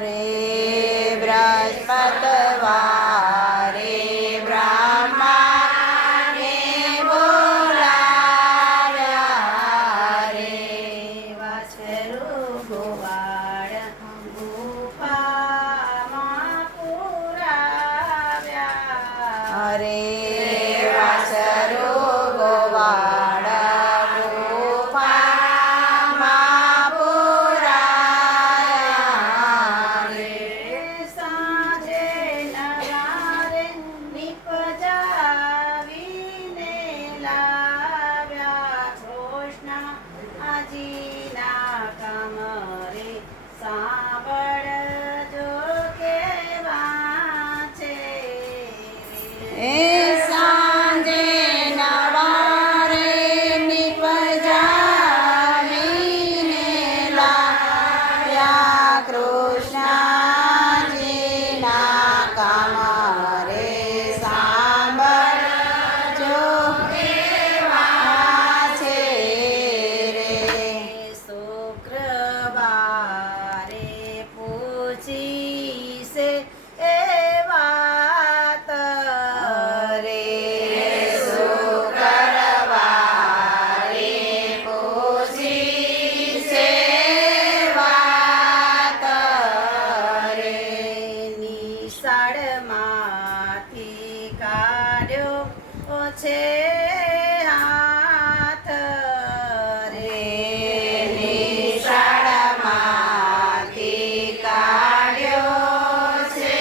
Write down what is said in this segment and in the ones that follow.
રે બૃહસ્પતિવારે બ્રહ્માને બોલાવ્યા રે વાછરુ ગોવાળ ગુફામાં પુરાવ્યા રે વાછરુ ગોવાળ ગુફામાં પુરાવ્યા રે સાંજે નવારે નિપજાવીને લાવ્યા કૃષ્ણજીના કમરે સાંભળજો કેવા છે એ સાંજે નવારે નિપજાવીને લાવ્યા કૃષ્ણજીના કમરે સાંભળજો કેવા છે રે શુક્રવારે પૂછીશે એ વાત રે શુક્રવારે પૂછીશે વાત રે નિશાળમાંથી કાઢ્યો છે હાથ રે નિશાળમાંથી કાઢ્યો છે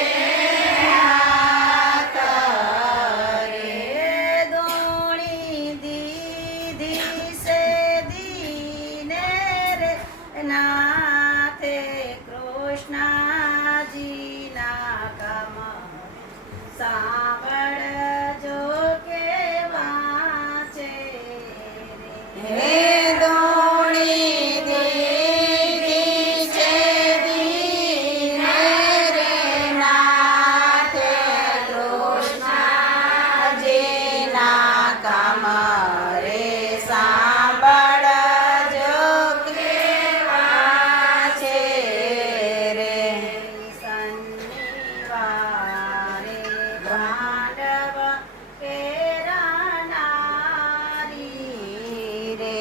હાથ રે દોણી દીધી છે દીને રે નાથે કૃષ્ણજીના કમ સાંભળજો કેવા છે હે દોણી દીધી છે દીને રે નાથે કૃષ્ણજીના કમરે સાંભળજો કેવા છે રે શનિવારે ભાંડવ કેરાનારી રે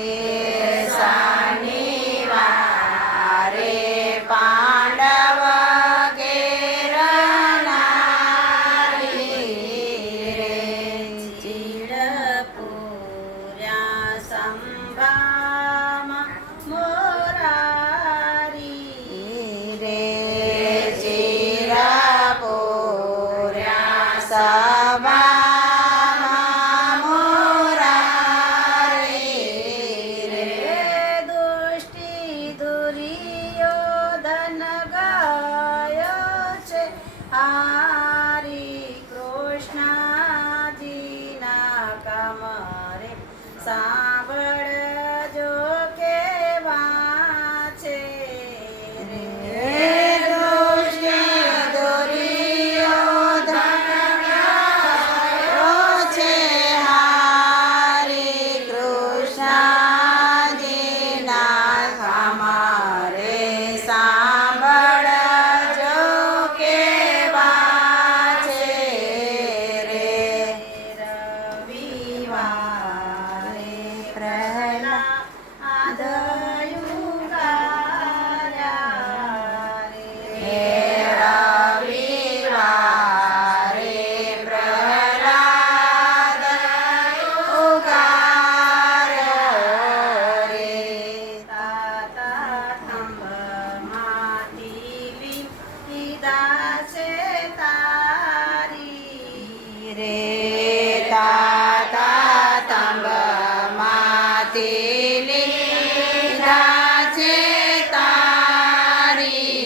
શનિવારે પાંડવ ઘેરનારી રે ચીડ પૂર્યા સંભામાં મોરારી રે ચિરપુર્યા સભામાં મોરારી રે દુષ્ટિ દુર્યોધન ગાયો છે હારી કૃષ્ણજીના કમરે સાંભળજો કેવા છે હે દુષ્ટિ દુર્યોધન ગાયો છે હારી કૃષ્ણજીના કમરે સાંભળજો કેવા છે રે રવિવારે પ્રહલાદ હે રવિવારે પ્રહલાદ ઉગાર્યો રે તાતા થંભમાંથી લીધા છે તારી રે તાતા તંબમાંથી લીધા છે તારી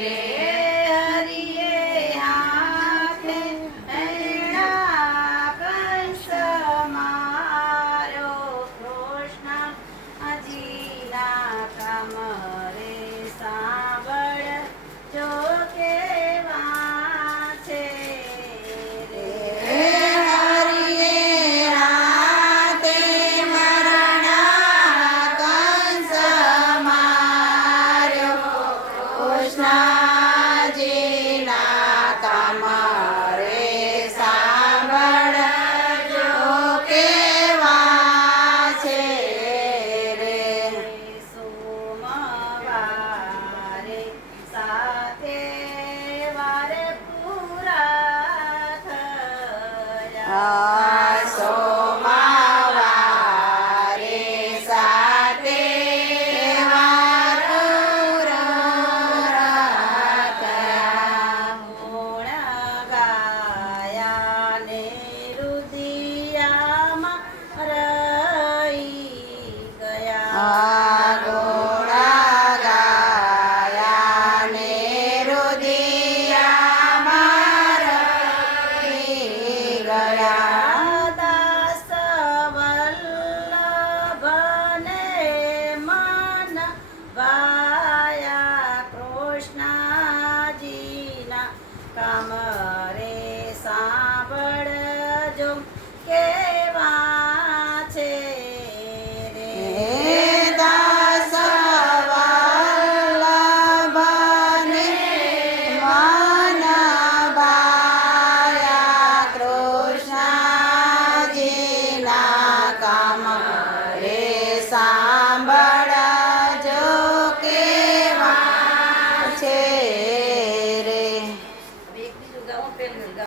રે હરિએ હાથે એણા કંસ માર્યો કૃષ્ણજીના કમરે સાંભળજો કેવા કામ